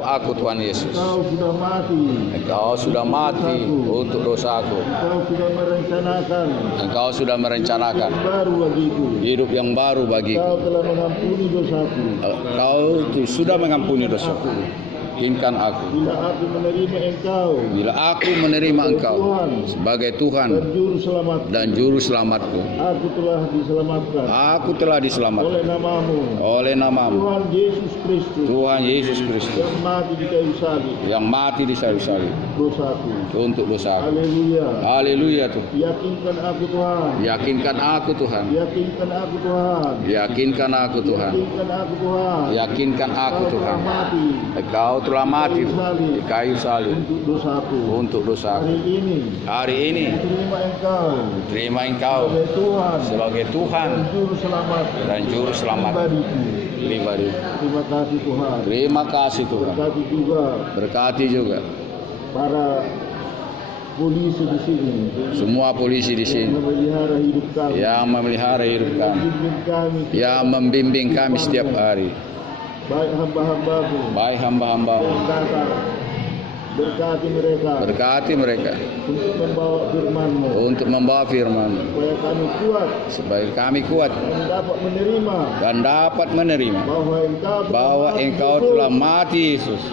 untuk aku Tuhan Yesus. Engkau sudah mati. Engkau sudah mati untuk dosaku. Engkau sudah merencanakan hidup yang baru bagiku. Engkau telah mengampuni dosaku. Engkau sudah mengampuni dosaku. Yakinkan aku. Bila aku menerima Engkau sebagai Tuhan dan Juru Selamatku, aku telah diselamatkan oleh namamu, Tuhan Yesus Kristus, yang mati di kayu salib untuk dosaku. Haleluya Tuhan. Yakinkan aku Tuhan. Yakinkan aku Tuhan. Yakinkan aku Tuhan. Yakinkan aku Tuhan. Yakinkan aku Tuhan. Yakinkan aku Tuhan. Engkau telah mati di kayu salib untuk dosaku. Hari ini terima Engkau sebagai Tuhan dan Juru Selamat pribadi. Terima kasih Tuhan. Terima kasih Tuhan. Berkati juga para polisi di sini. Semua polisi di sini yang memelihara hidup kami, yang membimbing kami setiap hari. Baik hamba-hambamu. Berkati mereka untuk membawa firman-Mu supaya kami kuat dan dapat menerima bahwa Engkau telah mati Yesus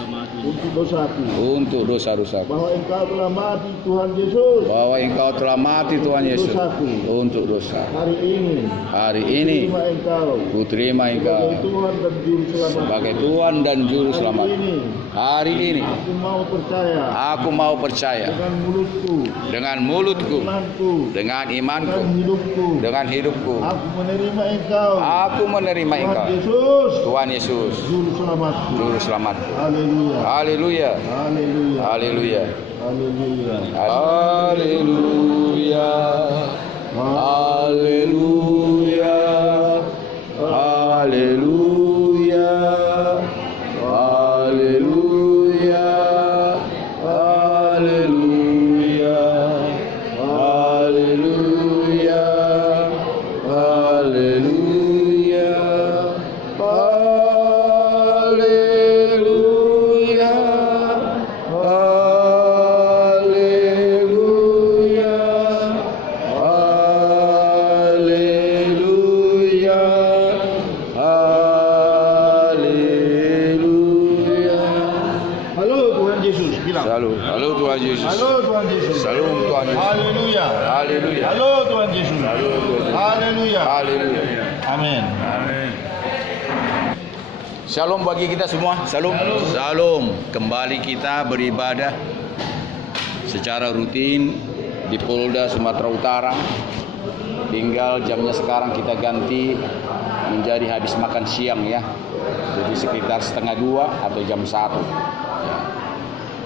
untuk dosa-dosaku, bahwa Engkau telah mati Tuhan Yesus, bahwa Engkau telah mati Tuhan Yesus untuk dosa. Hari ini ku terima Engkau sebagai Tuhan dan Juru Selamat. Hari ini aku mau percaya dengan mulutku, dengan imanku, dengan hidupku. Aku menerima Engkau Tuhan Yesus, Juru Selamatku. Haleluya. Haleluya. Haleluya. Haleluya. Haleluya. Haleluya. Haleluya. Haleluya. Haleluya. Haleluya. Halo Tuhan Yesus. Halo Tuhan Yesus. Salam Tuhan Yesus. Haleluya. Haleluya. Halo Tuhan Yesus. Halo Tuhan Yesus. Haleluya. Haleluya. Amin. Amin. Shalom bagi kita semua. Shalom. Shalom. Kembali kita beribadah secara rutin di Polda Sumatera Utara. Tinggal jamnya sekarang kita ganti menjadi habis makan siang ya. Jadi sekitar 1:30 atau jam 1.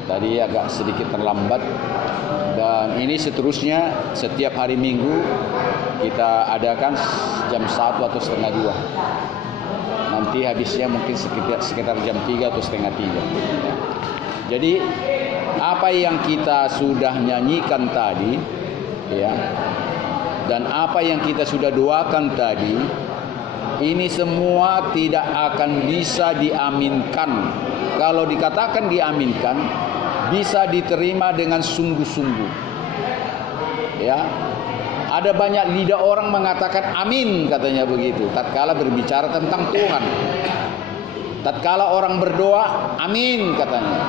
Tadi agak sedikit terlambat, dan ini seterusnya setiap hari Minggu kita adakan jam 1 atau 1:30. Nanti habisnya mungkin sekitar jam 3 atau 2:30. Jadi apa yang kita sudah nyanyikan tadi ya, dan apa yang kita sudah doakan tadi, ini semua tidak akan bisa diaminkan. Kalau dikatakan diaminkan, bisa diterima dengan sungguh-sungguh. Ya. Ada banyak lidah orang mengatakan amin, katanya begitu, tatkala berbicara tentang Tuhan. Tatkala orang berdoa, amin katanya.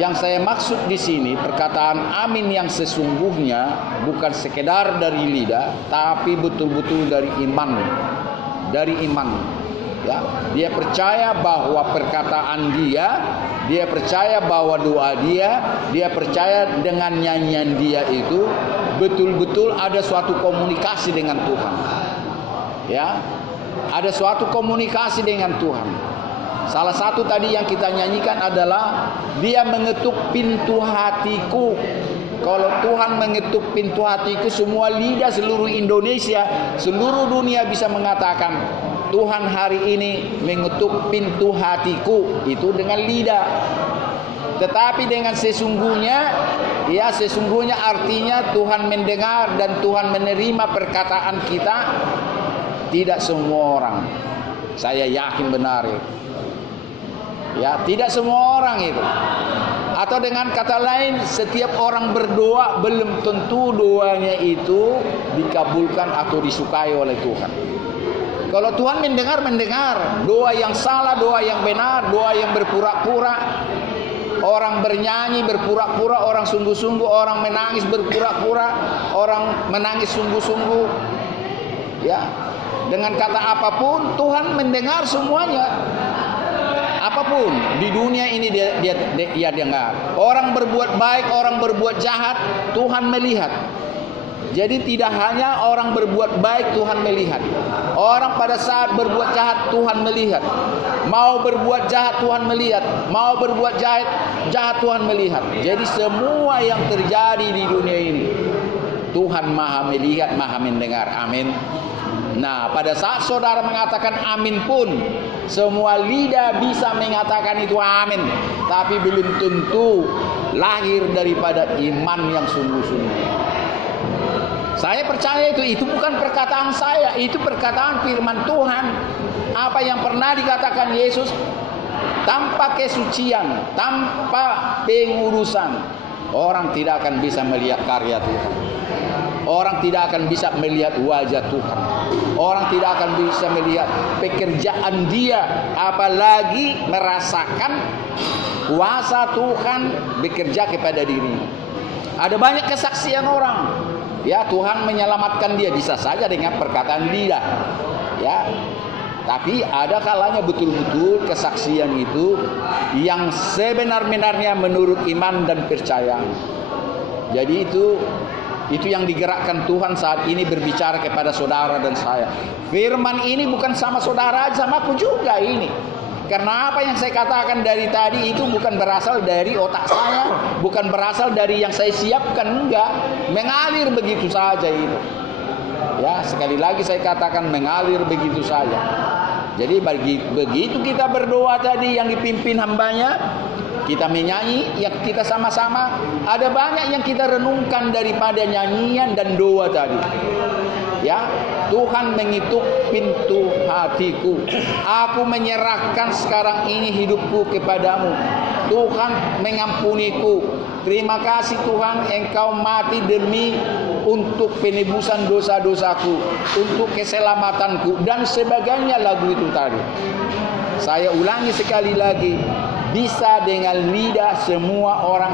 Yang saya maksud di sini, perkataan amin yang sesungguhnya bukan sekedar dari lidah, tapi betul-betul dari iman. Dari iman. Ya, dia percaya bahwa perkataan dia percaya bahwa doa dia percaya dengan nyanyian dia itu betul-betul ada suatu komunikasi dengan Tuhan. Ya, ada suatu komunikasi dengan Tuhan. Salah satu tadi yang kita nyanyikan adalah dia mengetuk pintu hatiku. Kalau Tuhan mengetuk pintu hatiku, semua lidah seluruh Indonesia, seluruh dunia bisa mengatakan Tuhan hari ini mengetuk pintu hatiku, itu dengan lidah. Tetapi dengan sesungguhnya, ya sesungguhnya artinya Tuhan mendengar dan Tuhan menerima perkataan kita. Tidak semua orang, saya yakin benar. Ya, tidak semua orang itu. Atau dengan kata lain, setiap orang berdoa belum tentu doanya itu dikabulkan atau disukai oleh Tuhan. Kalau Tuhan mendengar, doa yang salah, doa yang benar, doa yang berpura-pura, orang bernyanyi berpura-pura, orang sungguh-sungguh, orang menangis berpura-pura, orang menangis sungguh-sungguh. Ya, dengan kata apapun Tuhan mendengar semuanya. Apapun di dunia ini dia dengar. Orang berbuat baik, orang berbuat jahat, Tuhan melihat. Jadi tidak hanya orang berbuat baik Tuhan melihat. Orang pada saat berbuat jahat Tuhan melihat. Mau berbuat jahat Tuhan melihat. Mau berbuat jahat Tuhan melihat. Jadi semua yang terjadi di dunia ini Tuhan Maha melihat, Maha mendengar. Amin. Nah, pada saat saudara mengatakan amin pun, semua lidah bisa mengatakan itu amin, tapi belum tentu lahir daripada iman yang sungguh-sungguh. Saya percaya itu bukan perkataan saya, itu perkataan firman Tuhan. Apa yang pernah dikatakan Yesus, tanpa kesucian, tanpa pengurusan, orang tidak akan bisa melihat karya Tuhan. Orang tidak akan bisa melihat wajah Tuhan. Orang tidak akan bisa melihat pekerjaan Dia, apalagi merasakan kuasa Tuhan bekerja kepada dirinya. Ada banyak kesaksian orang, ya, Tuhan menyelamatkan dia, bisa saja dengan perkataan lidah, ya. Tapi ada kalanya betul-betul kesaksian itu yang sebenar-benarnya menurut iman dan percaya. Jadi itu yang digerakkan Tuhan saat ini berbicara kepada saudara dan saya. Firman ini bukan sama saudara aja, sama aku juga ini. Karena apa yang saya katakan dari tadi itu bukan berasal dari otak saya, bukan berasal dari yang saya siapkan, enggak. Mengalir begitu saja itu. Ya, sekali lagi saya katakan mengalir begitu saja. Jadi begitu kita berdoa tadi yang dipimpin hambanya, kita menyanyi, yang kita sama-sama, ada banyak yang kita renungkan daripada nyanyian dan doa tadi. Ya, Tuhan mengetuk pintu hatiku. Aku menyerahkan sekarang ini hidupku kepadamu. Tuhan mengampuniku. Terima kasih Tuhan, Engkau mati demi untuk penebusan dosa-dosaku, untuk keselamatanku dan sebagainya. Lagu itu tadi. Saya ulangi sekali lagi. Bisa dengan lidah semua orang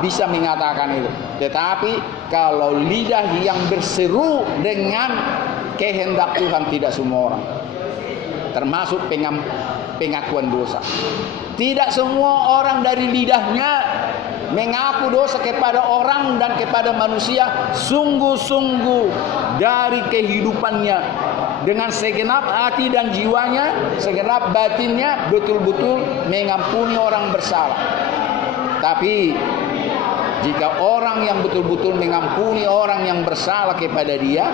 bisa mengatakan itu. Tetapi kalau lidah yang berseru dengan kehendak Tuhan, tidak semua orang. Termasuk pengakuan dosa. Tidak semua orang dari lidahnya mengaku dosa kepada orang dan kepada manusia sungguh-sungguh dari kehidupannya, dengan segenap hati dan jiwanya, segenap batinnya, betul-betul mengampuni orang bersalah. Tapi jika orang yang betul-betul mengampuni orang yang bersalah kepada dia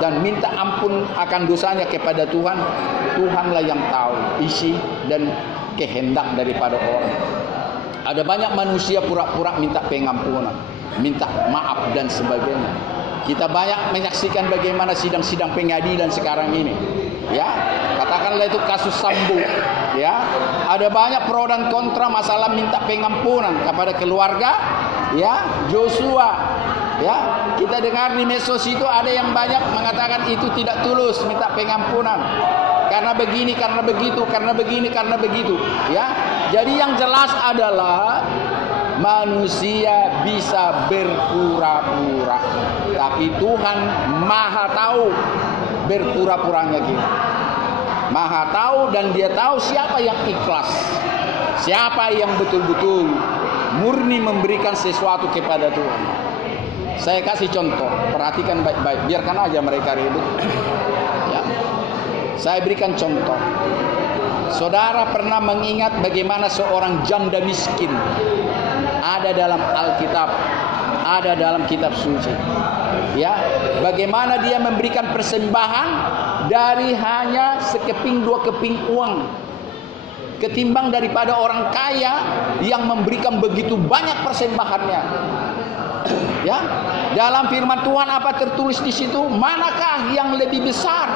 dan minta ampun akan dosanya kepada Tuhan, Tuhanlah yang tahu isi dan kehendak daripada orang. Ada banyak manusia pura-pura minta pengampunan, minta maaf dan sebagainya. Kita banyak menyaksikan bagaimana sidang-sidang pengadilan sekarang ini. Ya, katakanlah itu kasus Sambo. Ya, ada banyak pro dan kontra masalah minta pengampunan kepada keluarga. Ya, Joshua. Ya, kita dengar di medsos itu ada yang banyak mengatakan itu tidak tulus minta pengampunan. Karena begini, karena begitu, karena begini, karena begitu. Ya, jadi yang jelas adalah manusia bisa berpura-pura, tapi Tuhan Maha tahu berpura-puranya kita. Maha tahu dan Dia tahu siapa yang ikhlas, siapa yang betul-betul murni memberikan sesuatu kepada Tuhan. Saya kasih contoh, perhatikan baik-baik, biarkan aja mereka ribut. Ya. Saya berikan contoh. Saudara pernah mengingat bagaimana seorang janda miskin ada dalam Alkitab, ada dalam kitab suci. Ya, bagaimana dia memberikan persembahan dari hanya sekeping dua keping uang, ketimbang daripada orang kaya yang memberikan begitu banyak persembahannya. Ya, dalam firman Tuhan apa tertulis di situ? Manakah yang lebih besar?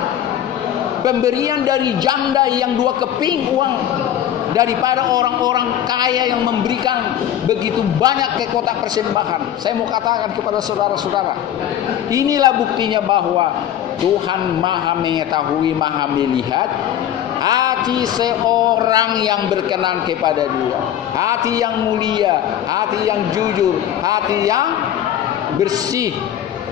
Pemberian dari janda yang dua keping uang daripada orang-orang kaya yang memberikan begitu banyak ke kotak persembahan. Saya mau katakan kepada saudara-saudara, inilah buktinya bahwa Tuhan maha mengetahui, maha melihat hati seorang yang berkenan kepada Dia, hati yang mulia, hati yang jujur, hati yang bersih.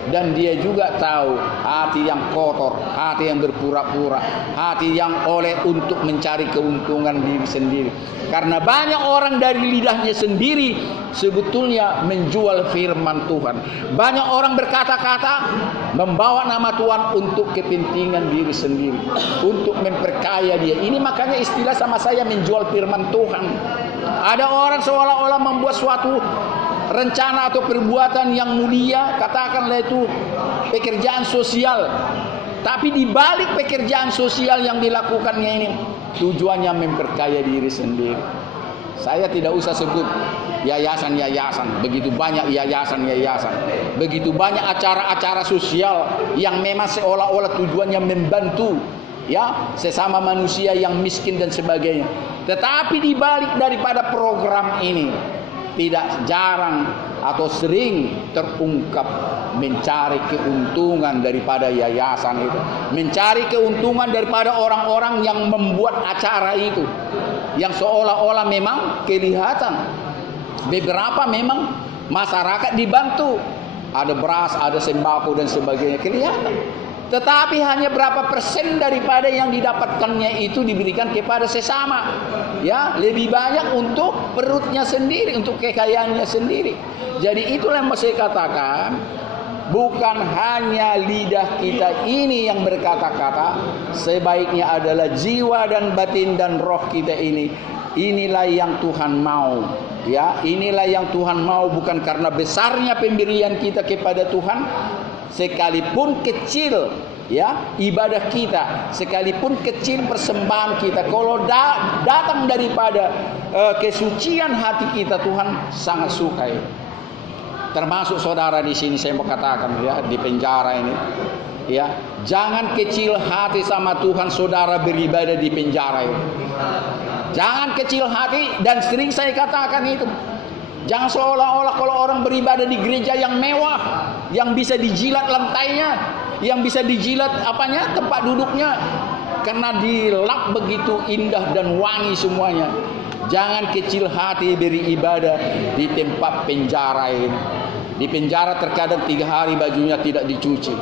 Dan Dia juga tahu hati yang kotor, hati yang berpura-pura, hati yang oleh untuk mencari keuntungan diri sendiri. Karena banyak orang dari lidahnya sendiri sebetulnya menjual firman Tuhan. Banyak orang berkata-kata membawa nama Tuhan untuk kepentingan diri sendiri, untuk memperkaya dia. Ini makanya istilah sama saya menjual firman Tuhan. Ada orang seolah-olah membuat suatu rencana atau perbuatan yang mulia, katakanlah itu pekerjaan sosial, tapi di balik pekerjaan sosial yang dilakukannya ini tujuannya memperkaya diri sendiri. Saya tidak usah sebut yayasan-yayasan, begitu banyak yayasan-yayasan, begitu banyak acara-acara sosial yang memang seolah-olah tujuannya membantu ya sesama manusia yang miskin dan sebagainya. Tetapi di balik daripada program ini tidak jarang atau sering terungkap mencari keuntungan daripada yayasan itu, mencari keuntungan daripada orang-orang yang membuat acara itu, yang seolah-olah memang kelihatan beberapa memang masyarakat dibantu, ada beras, ada sembako dan sebagainya kelihatan. Tetapi hanya berapa persen daripada yang didapatkannya itu diberikan kepada sesama. Ya, lebih banyak untuk perutnya sendiri, untuk kekayaannya sendiri. Jadi itulah yang saya katakan, bukan hanya lidah kita ini yang berkata-kata, sebaiknya adalah jiwa dan batin dan roh kita ini. Inilah yang Tuhan mau. Ya, inilah yang Tuhan mau, bukan karena besarnya pemberian kita kepada Tuhan. Sekalipun kecil ya ibadah kita, sekalipun kecil persembahan kita, kalau datang daripada kesucian hati kita, Tuhan sangat suka itu. Termasuk saudara di sini saya mau katakan ya, di penjara ini ya, jangan kecil hati sama Tuhan saudara beribadah di penjara itu. Jangan kecil hati, dan sering saya katakan itu. Jangan seolah-olah kalau orang beribadah di gereja yang mewah, yang bisa dijilat lantainya, yang bisa dijilat tempat duduknya, karena dilap begitu indah dan wangi semuanya. Jangan kecil hati beribadah di tempat penjara ini. Di penjara terkadang 3 hari bajunya tidak dicuci.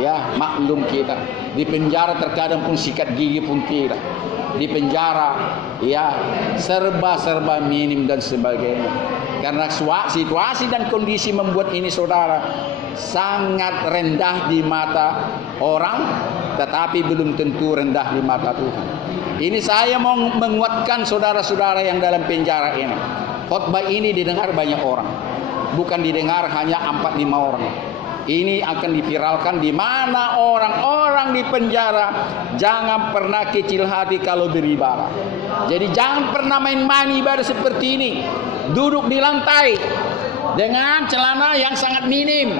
Ya, maklum kita. Di penjara terkadang pun sikat gigi pun tidak. Di penjara ya serba minim dan sebagainya. Karena situasi dan kondisi membuat ini saudara sangat rendah di mata orang, tetapi belum tentu rendah di mata Tuhan. Ini saya mau menguatkan saudara-saudara yang dalam penjara ini. Khotbah ini didengar banyak orang, bukan didengar hanya 4-5 orang. Ini akan diviralkan di mana orang-orang di penjara. Jangan pernah kecil hati kalau beribadah. Jadi jangan pernah main-main ibadah seperti ini. Duduk di lantai dengan celana yang sangat minim.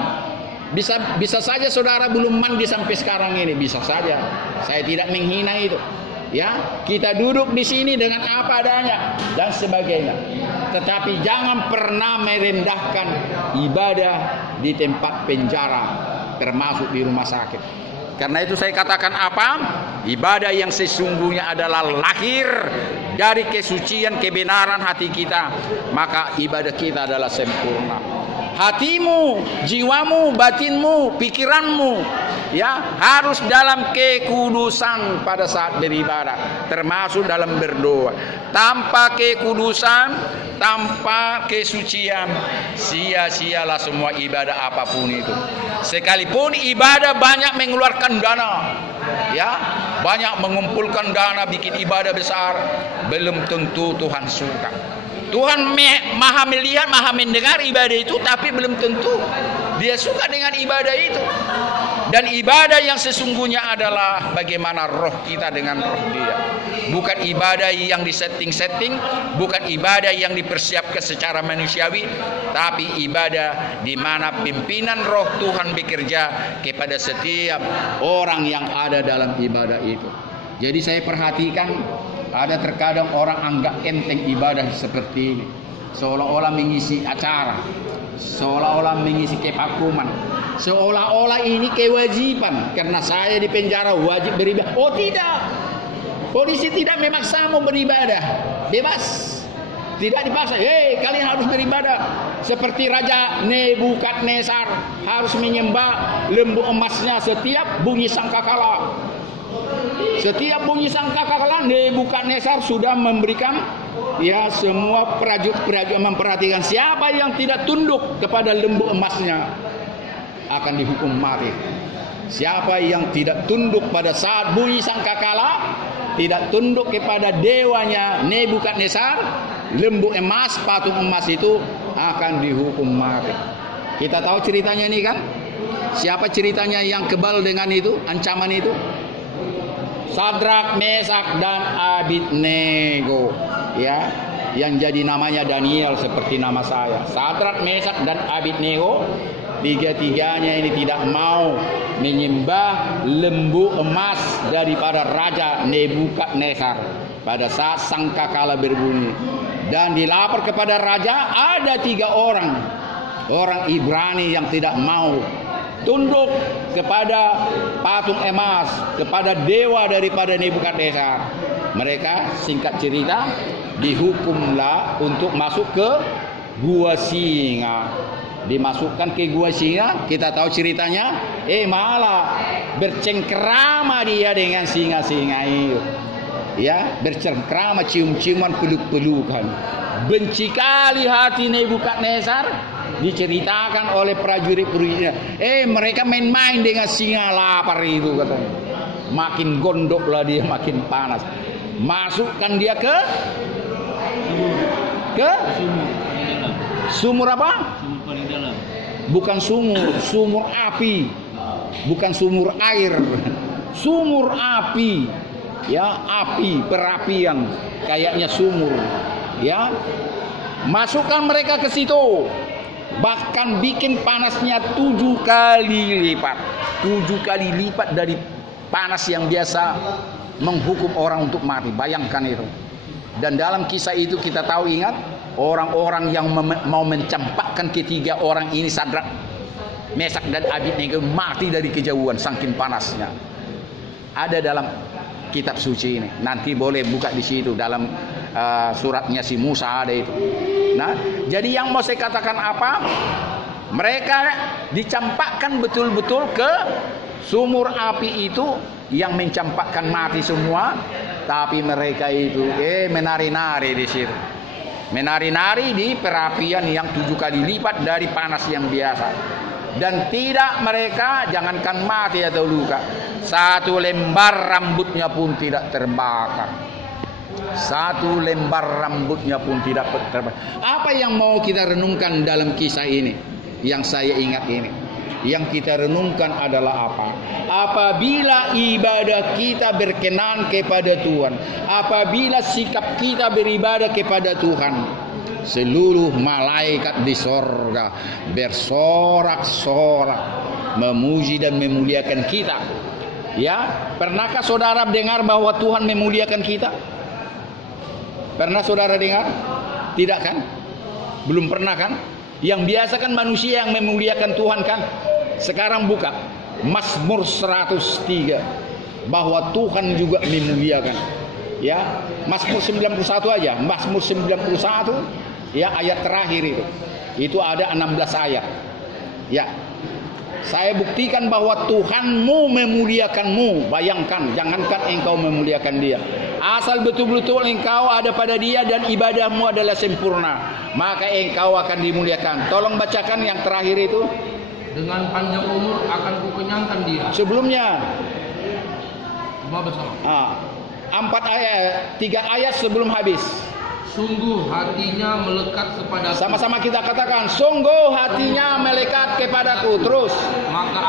Bisa saja saudara belum mandi sampai sekarang ini, bisa saja. Saya tidak menghina itu. Ya, kita duduk di sini dengan apa adanya dan sebagainya. Tetapi jangan pernah merendahkan ibadah di tempat penjara, termasuk di rumah sakit. Karena itu saya katakan apa? Ibadah yang sesungguhnya adalah lahir dari kesucian kebenaran hati kita, maka ibadah kita adalah sempurna. Hatimu, jiwamu, batinmu, pikiranmu ya harus dalam kekudusan pada saat beribadah, termasuk dalam berdoa. Tanpa kekudusan, tanpa kesucian, sia-sialah semua ibadah apapun itu. Sekalipun ibadah banyak mengeluarkan dana, ya, banyak mengumpulkan dana bikin ibadah besar, belum tentu Tuhan suka. Tuhan maha melihat, maha mendengar ibadah itu, tapi belum tentu Dia suka dengan ibadah itu. Dan ibadah yang sesungguhnya adalah bagaimana roh kita dengan roh Dia. Bukan ibadah yang disetting-setting, bukan ibadah yang dipersiapkan secara manusiawi, tapi ibadah di mana pimpinan roh Tuhan bekerja kepada setiap orang yang ada dalam ibadah itu. Jadi saya perhatikan Ada terkadang orang anggap enteng ibadah seperti ini, seolah-olah mengisi acara, seolah-olah mengisi kepakuman, seolah-olah ini kewajiban karena saya di penjara wajib beribadah. Oh tidak, polisi tidak memaksamu beribadah, bebas, tidak dipaksa. Kalian harus beribadah seperti Raja Nebukadnezar harus menyembah lembu emasnya setiap bunyi sangkakala. Setiap bunyi sangkakala, Nebukadnezar sudah memberikan semua prajurit memperhatikan siapa yang tidak tunduk kepada lembu emasnya akan dihukum mati. Siapa yang tidak tunduk pada saat bunyi sangkakala, tidak tunduk kepada dewanya Nebukadnezar, lembu emas, patung emas itu akan dihukum mati. Kita tahu ceritanya ini kan? Siapa ceritanya yang kebal dengan itu, ancaman itu? Sadrak, Mesak, dan Abednego, ya, yang jadi namanya Daniel seperti nama saya. Sadrak, Mesak, dan Abednego, tiga-tiganya ini tidak mau menyembah lembu emas daripada Raja Nebukadnezar pada saat sangkakala berbunyi. Dan dilapor kepada raja, ada 3 orang Ibrani yang tidak mau tunduk kepada patung emas, kepada dewa daripada Nebukadnezar. Mereka singkat cerita dihukumlah untuk masuk ke gua singa. Dimasukkan ke gua singa, kita tahu ceritanya, malah bercengkrama dia dengan singa-singa itu. Ya, bercengkrama, cium-ciuman, peluk-pelukan. Benci kali hati Nebukadnezar. Diceritakan oleh prajurit-prajuritnya, mereka main-main dengan singa lapar itu katanya. Makin gondoklah dia, makin panas. Masukkan dia ke sumur apa? Sumur paling dalam. Bukan sumur api. Bukan sumur air. Sumur api. Ya, api, perapian, kayaknya sumur. Ya. Masukkan mereka ke situ. Bahkan bikin panasnya 7 kali lipat. 7 kali lipat dari panas yang biasa menghukum orang untuk mati. Bayangkan itu. Dan dalam kisah itu kita tahu, ingat, orang-orang yang mau mencampakkan ketiga orang ini, Sadrak, Mesak, dan Abednego, mati dari kejauhan saking panasnya. Ada dalam kitab suci ini. Nanti boleh buka di situ dalam suratnya si Musa ada itu. Nah, jadi yang mau saya katakan apa? Mereka dicampakkan betul-betul ke sumur api itu yang mencampakkan mati semua, tapi mereka itu menari-nari di situ. Menari-nari di perapian yang 7 kali lipat dari panas yang biasa. Dan tidak mereka, jangankan mati atau luka, 1 lembar rambutnya pun tidak terbakar. 1 lembar rambutnya pun tidak terbakar. Apa yang mau kita renungkan dalam kisah ini? Yang saya ingat ini, yang kita renungkan adalah apa? Apabila ibadah kita berkenan kepada Tuhan, apabila sikap kita beribadah kepada Tuhan, seluruh malaikat di sorga bersorak-sorak memuji dan memuliakan kita. Ya, pernahkah saudara dengar bahwa Tuhan memuliakan kita? Pernah saudara dengar? Tidak kan? Belum pernah kan? Yang biasa kan manusia yang memuliakan Tuhan kan? Sekarang buka Mazmur 103 bahwa Tuhan juga memuliakan. Ya, Mazmur 91 aja, Mazmur 91 ya, ayat terakhir itu. Itu ada 16 ayat. Ya. Saya buktikan bahwa Tuhanmu memuliakanmu. Bayangkan, jangankan engkau memuliakan dia. Asal betul-betul engkau ada pada dia dan ibadahmu adalah sempurna, maka engkau akan dimuliakan. Tolong bacakan yang terakhir itu. Dengan panjang umur akan kukenyangkan dia. Sebelumnya. Coba bersama. 4 ayat, 3 ayat sebelum habis. Sungguh hatinya melekat kepadaku. Sama-sama kita katakan, sungguh hatinya melekat kepadaku. Terus, Maka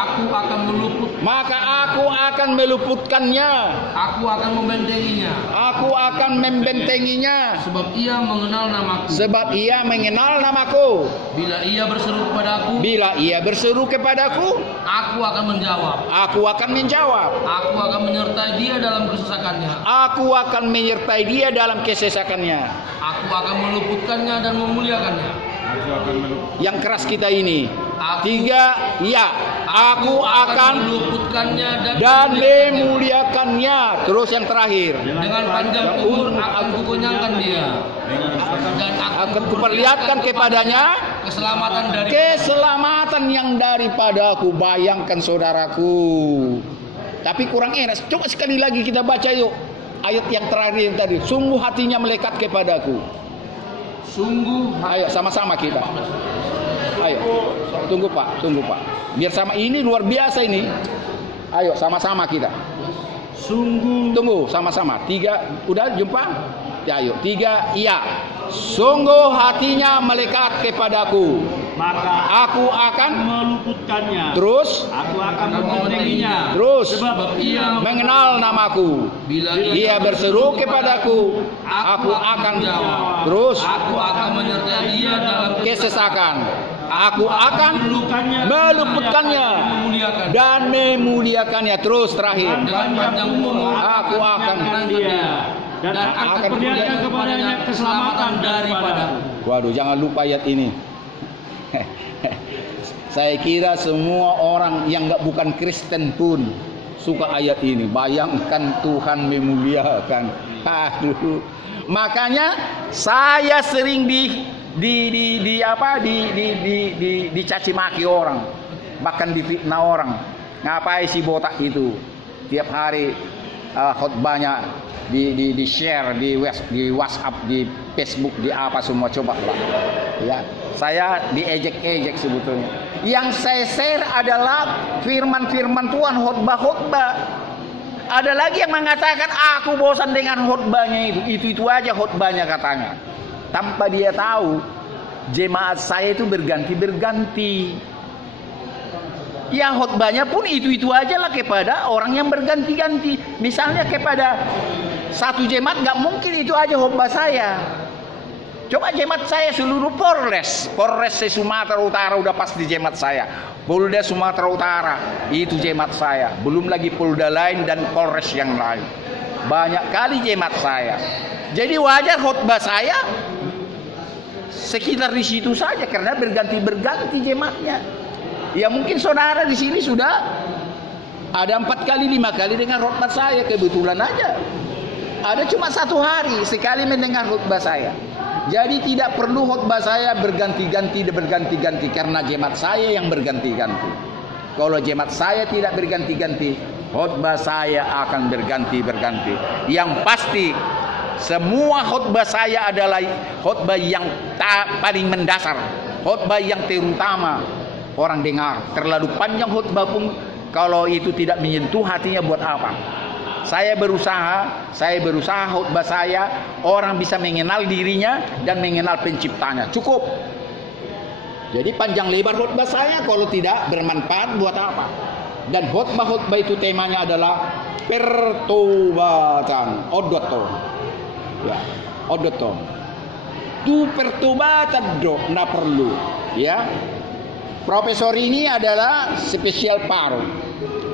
aku akan meluputkannya. Aku akan membentenginya. Aku akan membentenginya. Sebab ia mengenal namaku. Sebab ia mengenal namaku. Bila ia berseru kepadaku, Bila ia berseru kepadaku, aku akan menjawab. aku akan menjawab. Aku akan menyertai dia dalam kesesakannya. Aku akan menyertai dia dalam kesesakannya. Aku akan meluputkannya dan memuliakannya. Yang keras kita ini. Aku- 3, ya. Aku akan meluputkannya dan memuliakannya. Terus yang terakhir. dengan panjang umur akan kukenyangkan dia. Dan Akan kuperlihatkan kepadanya keselamatan yang daripada aku. Bayangkan saudaraku. Tapi kurang enak. Coba sekali lagi kita baca yuk. Ayat yang terakhir yang tadi. Sungguh hatinya melekat kepadaku. Sungguh Ayo sama-sama kita. Ayo. Tunggu Pak. Biar sama, ini luar biasa ini. Ayo sama-sama kita. Sungguh Tunggu sama-sama. 3, udah jumpa? Ya, ayo. 3, iya. Sungguh hatinya melekat kepadaku. maka Aku akan meluputkannya. terus Aku akan membentenginya. terus Sebab ia mengenal namaku. bila Dia berseru kepadaku, aku akan terus Aku akan menyertai dia dalam kesesakan. Aku akan meluputkannya memuliakan. dan memuliakannya. Terus terakhir, Dengan panjang umur aku akan dia dan akan perlihatkan kepadanya keselamatan daripada. Waduh, jangan lupa ayat ini. Saya kira semua orang yang bukan Kristen pun suka ayat ini. Bayangkan Tuhan memuliakan. Aduh. Makanya saya sering dicaci maki orang, bahkan difitnah orang. Ngapain si botak itu tiap hari khotbahnya di share di WhatsApp, di Facebook, di apa semua, coba lah. Ya, saya diejek-ejek sebetulnya. Yang saya share adalah firman-firman Tuhan, khotbah-khotbah. Ada lagi yang mengatakan aku bosan dengan khotbahnya itu aja khotbahnya katanya. Tanpa dia tahu jemaat saya itu berganti-berganti. Ya khotbahnya pun itu aja lah kepada orang yang berganti-ganti. Misalnya kepada satu jemaat nggak mungkin itu aja khotbah saya. Coba jemaat saya seluruh Polres Sumatera Utara udah pasti jemaat saya. Polda Sumatera Utara itu jemaat saya. Belum lagi Polda lain dan Polres yang lain. Banyak kali jemaat saya. Jadi wajar khotbah saya sekitar di situ saja karena berganti-berganti jemaatnya. Ya mungkin saudara di sini sudah ada 4 kali 5 kali dengan khotbah saya, kebetulan aja. Ada cuma 1 hari sekali mendengar khotbah saya. Jadi tidak perlu khotbah saya berganti-ganti karena jemaat saya yang berganti-ganti. Kalau jemaat saya tidak berganti-ganti, khotbah saya akan berganti-berganti. Yang pasti semua khotbah saya adalah khotbah yang paling mendasar, khotbah yang terutama orang dengar. Terlalu panjang khotbah pun kalau itu tidak menyentuh hatinya, buat apa? Saya berusaha khotbah saya orang bisa mengenal dirinya dan mengenal penciptanya. Cukup. Jadi panjang lebar khotbah saya kalau tidak bermanfaat, buat apa? Dan khotbah itu temanya adalah pertobatan, odoto. Ya, odoto. Tu pertobatan do na perlu. Ya. Profesor ini adalah spesial paru.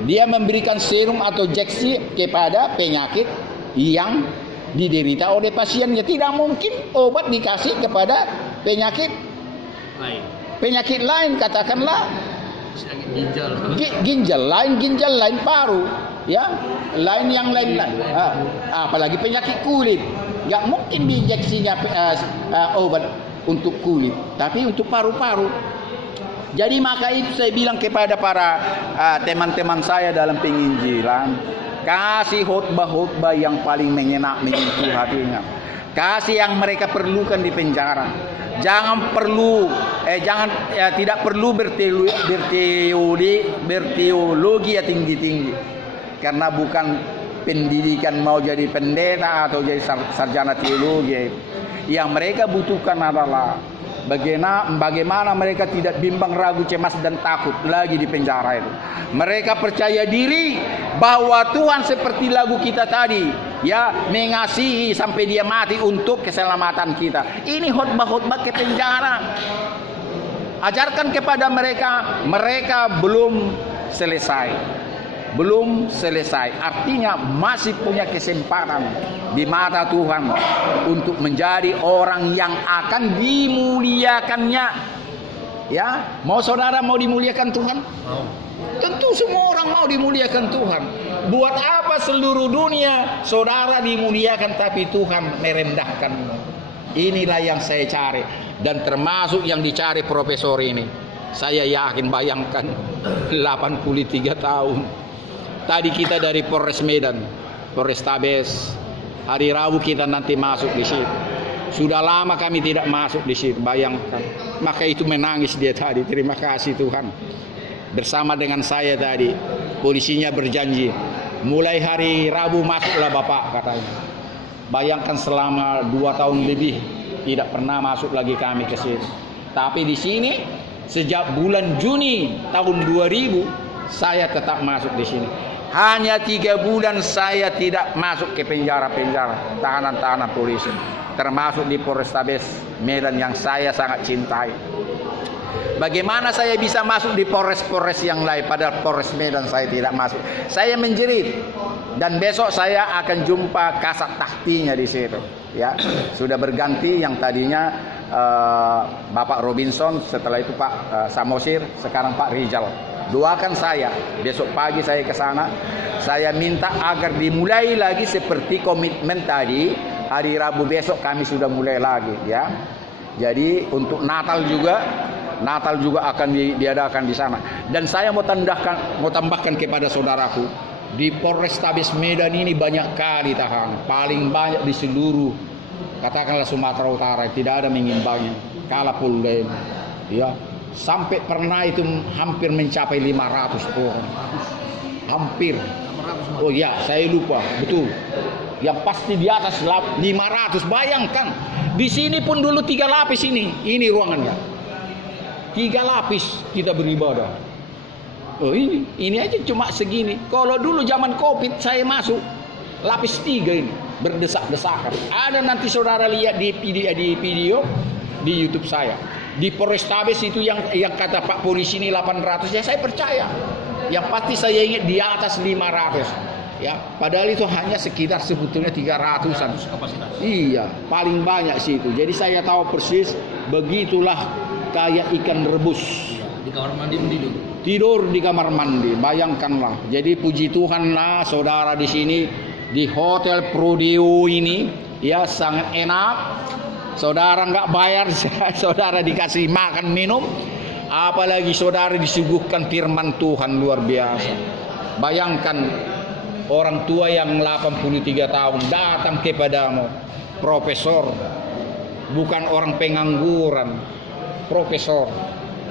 Dia memberikan serum atau injeksi kepada penyakit yang diderita oleh pasiennya. Tidak mungkin obat dikasih kepada penyakit lain, katakanlah ginjal lain paru, ya, lain yang lain-lain. Apalagi penyakit kulit, nggak mungkin diinjeksinya obat untuk kulit, tapi untuk paru-paru. Jadi maka itu saya bilang kepada para teman-teman saya dalam penginjilan, kasih khotbah-khotbah yang paling menyentuh hatinya. Kasih yang mereka perlukan di penjara. Tidak perlu berteologi ya tinggi-tinggi. Karena bukan pendidikan mau jadi pendeta atau jadi sarjana teologi. Yang mereka butuhkan adalah bagaimana mereka tidak bimbang, ragu, cemas, dan takut lagi di penjara itu. Mereka percaya diri bahwa Tuhan seperti lagu kita tadi, ya, mengasihi sampai dia mati untuk keselamatan kita. Ini khotbah-khotbah ke penjara. Ajarkan kepada mereka, mereka belum selesai. Artinya masih punya kesempatan di mata Tuhan untuk menjadi orang yang akan dimuliakannya. Ya, mau saudara mau dimuliakan Tuhan? Tentu semua orang mau dimuliakan Tuhan. Buat apa seluruh dunia saudara dimuliakan tapi Tuhan merendahkan? Inilah yang saya cari, dan termasuk yang dicari profesor ini. Saya yakin, bayangkan 83 tahun. Tadi kita dari Polres Medan, Polrestabes. Hari Rabu kita nanti masuk di situ. Sudah lama kami tidak masuk di situ, bayangkan. Maka itu menangis dia tadi. Terima kasih Tuhan. Bersama dengan saya tadi, polisinya berjanji, mulai hari Rabu masuklah Bapak, katanya. Bayangkan selama 2 tahun lebih tidak pernah masuk lagi kami ke sini. Tapi di sini sejak bulan Juni tahun 2000 saya tetap masuk di sini. Hanya 3 bulan saya tidak masuk ke penjara-penjara, tahanan-tahanan polisi, termasuk di Polrestabes Medan yang saya sangat cintai. Bagaimana saya bisa masuk di Polres-Polres yang lain, padahal Polres Medan saya tidak masuk. Saya menjerit, dan besok saya akan jumpa kasat tahtinya di situ. Ya, sudah berganti, yang tadinya Bapak Robinson, setelah itu Pak Samosir, sekarang Pak Rizal. Doakan saya, besok pagi saya ke sana. Saya minta agar dimulai lagi seperti komitmen tadi. Hari Rabu besok kami sudah mulai lagi, ya. Jadi untuk Natal juga akan diadakan di sana. Dan saya mau tambahkan kepada saudaraku, di Polrestabes Medan ini banyak kali tahanan, paling banyak di seluruh katakanlah Sumatera Utara, tidak ada mengimbangi, kalah Polda, ya. Sampai pernah itu hampir mencapai 500 orang. Hampir. Oh ya, saya lupa, betul. Yang pasti di atas 500. Bayangkan, di sini pun dulu 3 lapis ini ruangannya. 3 lapis kita beribadah. Oh ini aja cuma segini. Kalau dulu zaman Covid saya masuk lapis 3 ini, berdesak-desakan. Ada nanti saudara lihat di video di YouTube saya. Di Polrestabes itu yang kata Pak polisi ini 800, ya saya percaya. Yang pasti saya ingat di atas 500. Ya, padahal itu hanya sekitar sebetulnya 300-an kapasitas. Iya, paling banyak sih itu. Jadi saya tahu persis, begitulah kayak ikan rebus. Di kamar mandi tidur di kamar mandi, bayangkanlah. Jadi puji Tuhan lah saudara di sini di Hotel Prodeo ini, ya sangat enak. Saudara nggak bayar, saudara dikasih makan minum, apalagi saudara disuguhkan firman Tuhan luar biasa. Bayangkan orang tua yang 83 tahun datang kepadamu, profesor, bukan orang pengangguran, profesor,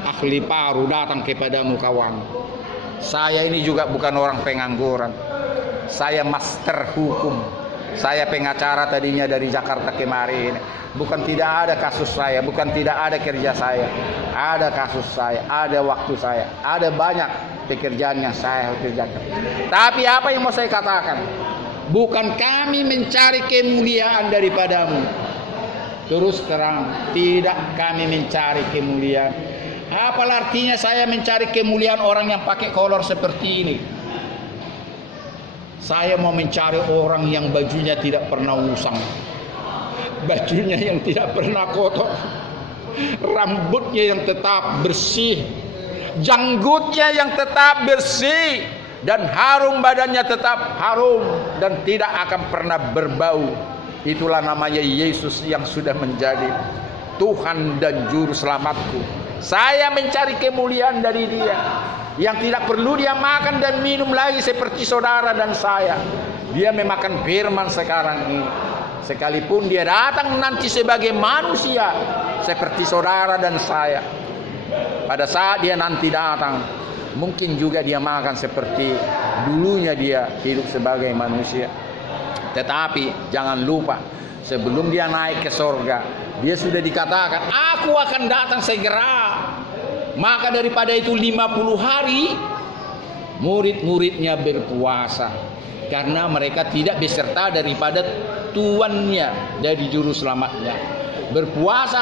ahli paru datang kepadamu kawan. Saya ini juga bukan orang pengangguran, saya master hukum, saya pengacara tadinya dari Jakarta kemarin. Bukan tidak ada kasus saya, bukan tidak ada kerja saya, ada kasus saya, ada waktu saya, ada banyak pekerjaan yang saya kerjakan. Tapi apa yang mau saya katakan? Bukan kami mencari kemuliaan daripadamu. Terus terang, tidak kami mencari kemuliaan. Apa artinya saya mencari kemuliaan orang yang pakai kolor seperti ini? Saya mau mencari orang yang bajunya tidak pernah usang, bajunya yang tidak pernah kotor, rambutnya yang tetap bersih, janggutnya yang tetap bersih, dan harum badannya tetap harum dan tidak akan pernah berbau. Itulah namanya Yesus yang sudah menjadi Tuhan dan Juru Selamatku. Saya mencari kemuliaan dari Dia, yang tidak perlu Dia makan dan minum lagi seperti saudara dan saya. Dia memakan firman sekarang ini. Sekalipun Dia datang nanti sebagai manusia seperti saudara dan saya, pada saat Dia nanti datang, mungkin juga Dia makan seperti dulunya Dia hidup sebagai manusia. Tetapi jangan lupa, sebelum dia naik ke sorga, dia sudah dikatakan, aku akan datang segera. Maka daripada itu 50 hari murid-muridnya berpuasa, karena mereka tidak beserta daripada tuannya, dari juru selamatnya. Berpuasa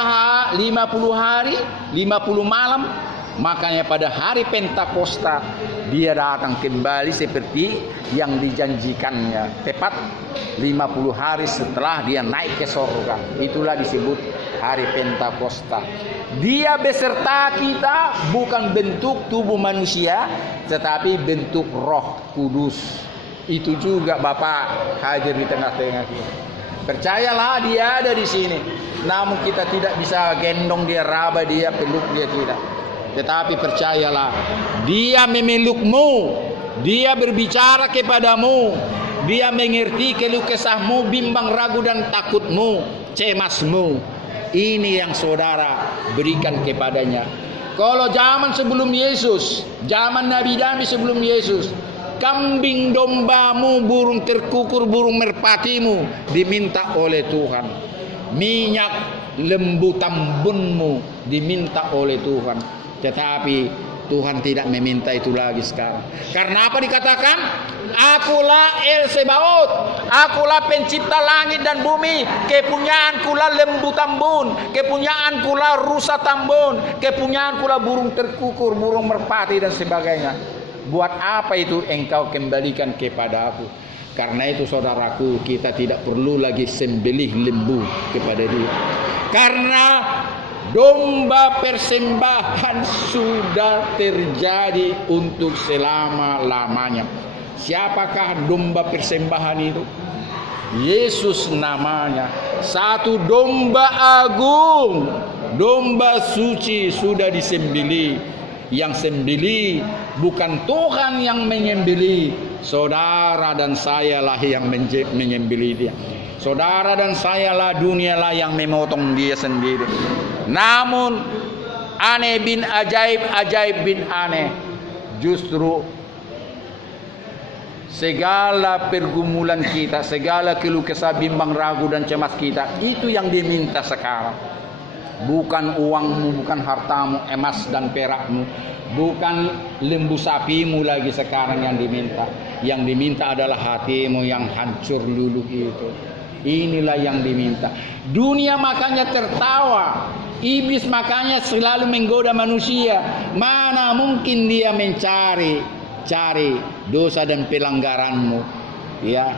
50 hari, 50 malam. Makanya pada hari Pentakosta dia datang kembali seperti yang dijanjikannya, tepat 50 hari setelah dia naik ke surga. Itulah disebut hari Pentakosta. Dia beserta kita, bukan bentuk tubuh manusia, tetapi bentuk Roh Kudus. Itu juga Bapak hadir di tengah-tengah kita. Percayalah, dia ada di sini. Namun kita tidak bisa gendong dia, raba dia, peluk dia, tidak. Tetapi percayalah, dia memelukmu, dia berbicara kepadamu, dia mengerti keluh kesahmu, bimbang, ragu dan takutmu, cemasmu. Ini yang saudara berikan kepadanya. Kalau zaman sebelum Yesus, zaman Nabi-Nabi sebelum Yesus, kambing dombamu, burung terkukur, burung merpatimu diminta oleh Tuhan. Minyak lembu tambunmu diminta oleh Tuhan. Tetapi Tuhan tidak meminta itu lagi sekarang. Karena apa dikatakan? Akulah El Sebaot, akulah pencipta langit dan bumi. Kepunyaankulah lembu tambun, kepunyaankulah rusa tambun, kepunyaankulah burung terkukur, burung merpati dan sebagainya. Buat apa itu engkau kembalikan kepada aku? Karena itu saudaraku, kita tidak perlu lagi sembelih lembu kepada dia. Karena domba persembahan sudah terjadi untuk selama-lamanya. Siapakah domba persembahan itu? Yesus namanya. Satu domba agung, domba suci sudah disembelih. Yang sembelih bukan Tuhan yang menyembelih, saudara dan sayalah yang menyembelih dia. Saudara dan sayalah, dunialah yang memotong dia sendiri. Namun aneh bin ajaib, ajaib bin aneh, justru segala pergumulan kita, segala keluh kesah, bimbang, ragu dan cemas kita, itu yang diminta sekarang. Bukan uangmu, bukan hartamu, emas dan perakmu, bukan lembu sapimu lagi sekarang yang diminta. Yang diminta adalah hatimu yang hancur luluh itu. Inilah yang diminta. Dunia makanya tertawa, iblis makanya selalu menggoda manusia. Mana mungkin dia mencari dosa dan pelanggaranmu, ya.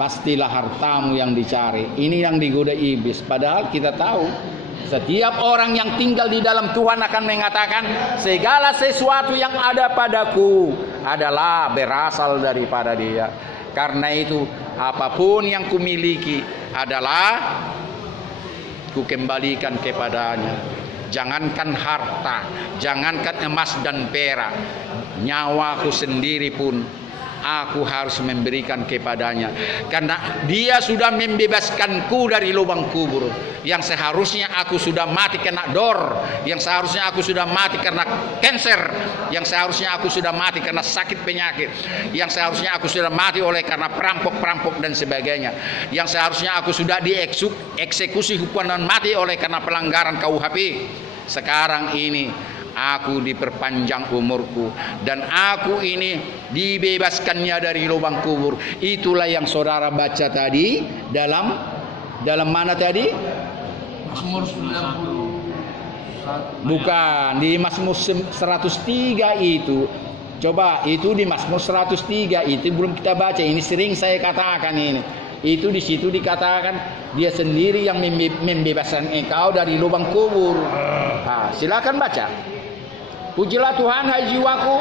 Pastilah hartamu yang dicari. Ini yang digoda iblis. Padahal kita tahu setiap orang yang tinggal di dalam Tuhan akan mengatakan, segala sesuatu yang ada padaku adalah berasal daripada Dia. Karena itu apapun yang kumiliki adalah kukembalikan kepadanya. Jangankan harta, jangankan emas dan perak, nyawaku sendiri pun aku harus memberikan kepadanya. Karena dia sudah membebaskanku dari lubang kubur. Yang seharusnya aku sudah mati kena dor, yang seharusnya aku sudah mati karena kanker, yang seharusnya aku sudah mati karena sakit penyakit, yang seharusnya aku sudah mati oleh karena perampok-perampok dan sebagainya, yang seharusnya aku sudah dieksekusi hukuman mati oleh karena pelanggaran KUHP. Sekarang ini aku diperpanjang umurku dan aku ini dibebaskannya dari lubang kubur. Itulah yang saudara baca tadi dalam mana tadi? Mazmur 91. Bukan, di Mazmur 103 itu. Coba, itu di Mazmur 103 itu belum kita baca. Ini sering saya katakan ini. Itu di situ dikatakan dia sendiri yang membebaskan engkau dari lubang kubur. Nah, silakan baca. Pujilah Tuhan hai jiwaku,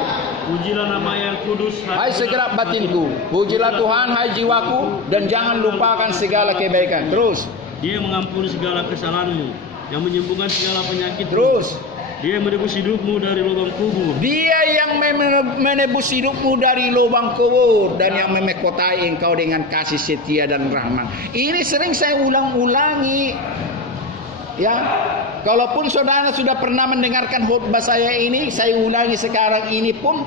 Pujilah nama yang kudus, hai segenap batinku. Pujilah Tuhan hai jiwaku, dan jangan lupakan segala kebaikan. Terus. Dia mengampuni segala kesalahanmu, yang menyembuhkan segala penyakitmu. Terus. Dia menebus hidupmu dari lubang kubur. Dia yang menebus hidupmu dari lubang kubur dan yang memehkotai engkau dengan kasih setia dan rahmat. Ini sering saya ulang-ulangi. Ya, kalaupun saudara sudah pernah mendengarkan khotbah saya ini, saya ulangi sekarang ini pun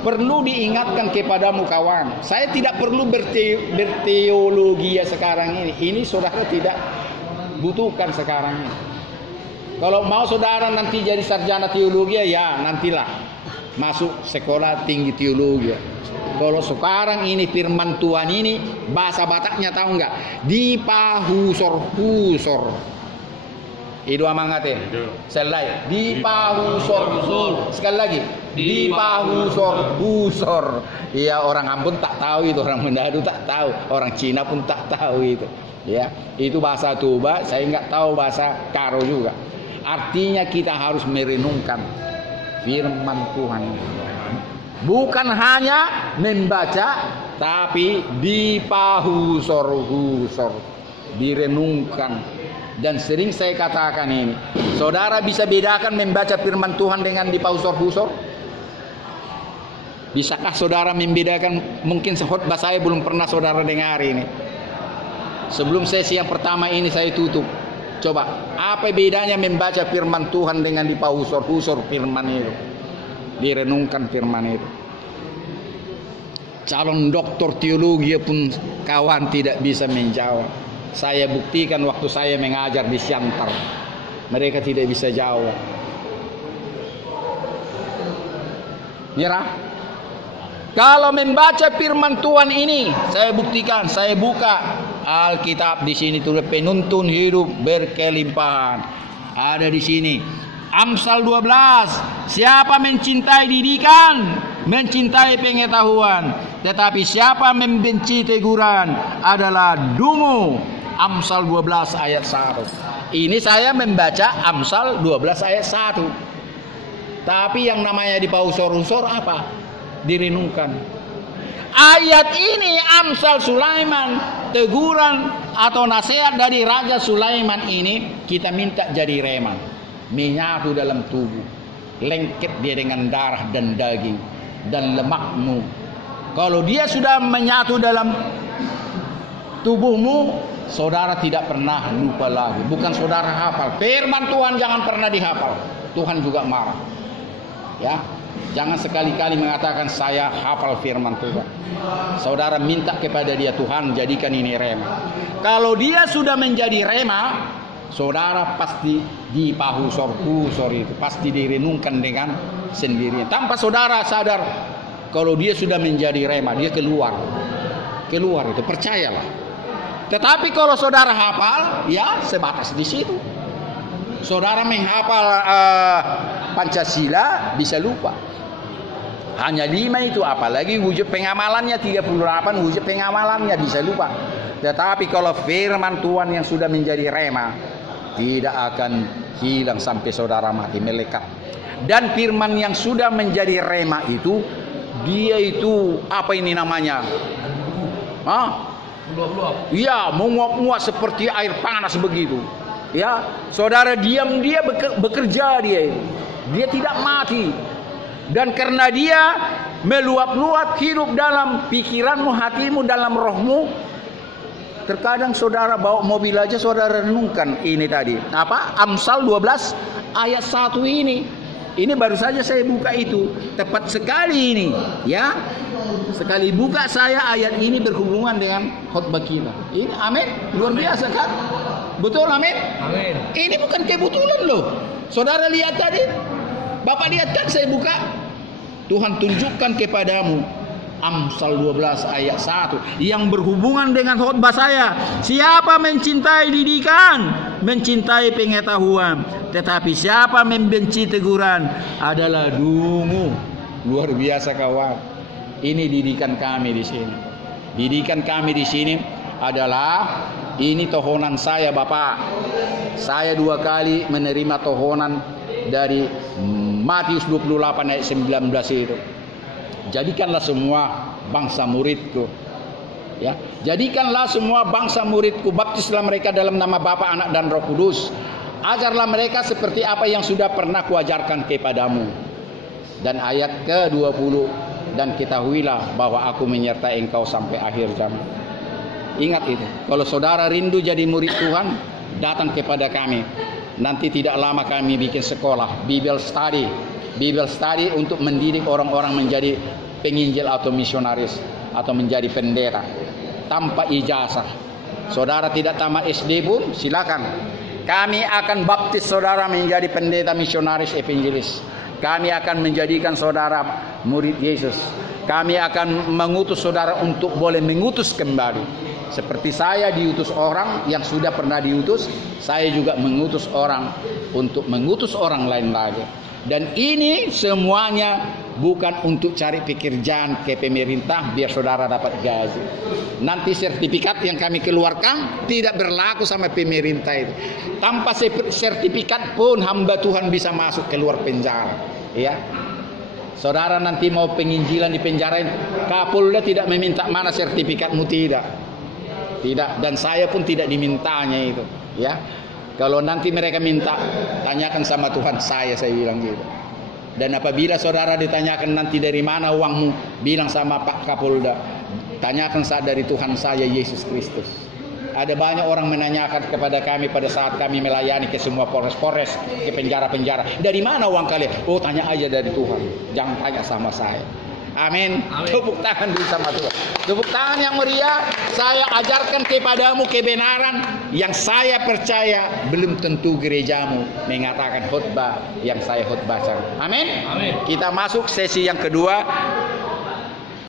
perlu diingatkan kepadamu kawan. Saya tidak perlu berteologi sekarang ini. Ini saudara tidak butuhkan sekarang ini. Kalau mau saudara nanti jadi sarjana teologi, ya nantilah masuk sekolah tinggi teologi. Kalau sekarang ini firman Tuhan ini, bahasa Bataknya tahu nggak? Dipahusor-husor. Itu amangat ya. Selai. Dipahusor-husor. Sekali lagi. Dipahusor-husor. Iya, orang Ambon tak tahu itu, orang Manado tak tahu, orang Cina pun tak tahu itu. Ya, itu bahasa Toba. Saya nggak tahu bahasa Karo juga. Artinya kita harus merenungkan firman Tuhan. Bukan hanya membaca, tapi dipahusor-husor, direnungkan. Dan sering saya katakan ini, saudara bisa bedakan membaca firman Tuhan dengan dipahusor-husor? Bisakah saudara membedakan? Mungkin khotbah saya belum pernah saudara dengar ini. Sebelum sesi yang pertama ini saya tutup. Coba, apa bedanya membaca firman Tuhan dengan dipahusor-husor firman itu? Direnungkan firman itu. Calon doktor teologi pun kawan tidak bisa menjawab. Saya buktikan waktu saya mengajar di Siantar, mereka tidak bisa jawab. Nyerah. Kalau membaca firman Tuhan ini, saya buktikan, saya buka Alkitab di sini tulis penuntun hidup berkelimpahan. Ada di sini. Amsal 12, siapa mencintai didikan, mencintai pengetahuan, tetapi siapa membenci teguran adalah dungu. Amsal 12 ayat 1. Ini saya membaca Amsal 12 ayat 1. Tapi yang namanya dipahusor-husor apa? Direnungkan. Ayat ini Amsal Sulaiman, teguran atau nasihat dari Raja Sulaiman ini kita minta jadi rema. Menyatu dalam tubuh, lengket dia dengan darah dan daging dan lemakmu. Kalau dia sudah menyatu dalam tubuhmu, saudara tidak pernah lupa lagi. Bukan saudara hafal firman Tuhan, jangan pernah dihafal. Tuhan juga marah. Ya, jangan sekali-kali mengatakan saya hafal firman Tuhan. Saudara minta kepada dia, Tuhan jadikan ini rema. Kalau dia sudah menjadi rema, saudara pasti dipahusor-husor itu, pasti direnungkan dengan sendirinya. Tanpa saudara sadar, kalau dia sudah menjadi rema, dia keluar itu, percayalah. Tetapi kalau saudara hafal, ya sebatas di situ. Saudara menghafal Pancasila bisa lupa. Hanya 5 itu, apalagi wujud pengamalannya 38 wujud pengamalannya bisa lupa. Tetapi kalau firman Tuhan yang sudah menjadi rema, tidak akan hilang sampai saudara mati, melekat. Dan firman yang sudah menjadi rema itu, dia itu apa ini namanya? Iya, menguap-nguap seperti air panas begitu. Ya, saudara diam, dia bekerja dia tidak mati. Dan karena dia meluap-luap hidup dalam pikiranmu, hatimu, dalam rohmu. Terkadang saudara bawa mobil aja saudara renungkan ini tadi. Apa? Amsal 12 ayat 1 ini. Ini baru saja saya buka itu. Tepat sekali ini, ya. Sekali buka saya ayat ini berhubungan dengan khotbah kita. Ini amin, luar biasa kan? Betul amin? Amin. Ini bukan kebetulan loh. Saudara lihat tadi. Bapak lihat kan saya buka. Tuhan tunjukkan kepadamu Amsal 12 ayat 1 yang berhubungan dengan khotbah saya. Siapa mencintai didikan, mencintai pengetahuan, tetapi siapa membenci teguran adalah dungu. Luar biasa kawan. Ini didikan kami di sini. Didikan kami di sini adalah ini tohonan saya Bapak. Saya 2 kali menerima tohonan dari Matius 28 ayat 19 itu. Jadikanlah semua bangsa muridku. Ya, jadikanlah semua bangsa muridku, baptislah mereka dalam nama Bapa, Anak dan Roh Kudus. Ajarlah mereka seperti apa yang sudah pernah kuajarkan kepadamu. Dan ayat ke-20, dan ketahuilah bahwa aku menyertai engkau sampai akhir zaman. Ingat itu. Kalau saudara rindu jadi murid Tuhan, datang kepada kami. Nanti tidak lama kami bikin sekolah Bible study untuk mendidik orang-orang menjadi penginjil atau misionaris atau menjadi pendeta tanpa ijazah. Saudara tidak tamat SD pun silakan. Kami akan baptis saudara menjadi pendeta misionaris evangelis. Kami akan menjadikan saudara murid Yesus. Kami akan mengutus saudara untuk boleh mengutus kembali. Seperti saya diutus orang yang sudah pernah diutus, saya juga mengutus orang untuk mengutus orang lain lagi. Dan ini semuanya bukan untuk cari pekerjaan ke pemerintah biar saudara dapat gaji. Nanti sertifikat yang kami keluarkan tidak berlaku sama pemerintah itu. Tanpa sertifikat pun hamba Tuhan bisa masuk keluar penjara. Ya, saudara nanti mau penginjilan di penjara, Kapolda tidak meminta mana sertifikatmu, tidak. Dan saya pun tidak dimintanya itu. Ya. Kalau nanti mereka minta, tanyakan sama Tuhan saya bilang gitu. Dan apabila saudara ditanyakan nanti dari mana uangmu, bilang sama Pak Kapolda, tanyakan dari Tuhan saya Yesus Kristus. Ada banyak orang menanyakan kepada kami pada saat kami melayani ke semua polres-polres, ke penjara-penjara. Dari mana uang kalian? Oh, tanya aja dari Tuhan. Jangan tanya sama saya. Amin. Tepuk tangan dulu sama Tuhan. Tepuk tangan yang meriah. Saya ajarkan kepadamu kebenaran yang saya percaya belum tentu gerejamu mengatakan khotbah yang saya khotbahkan. Amin. Amin. Kita masuk sesi yang kedua.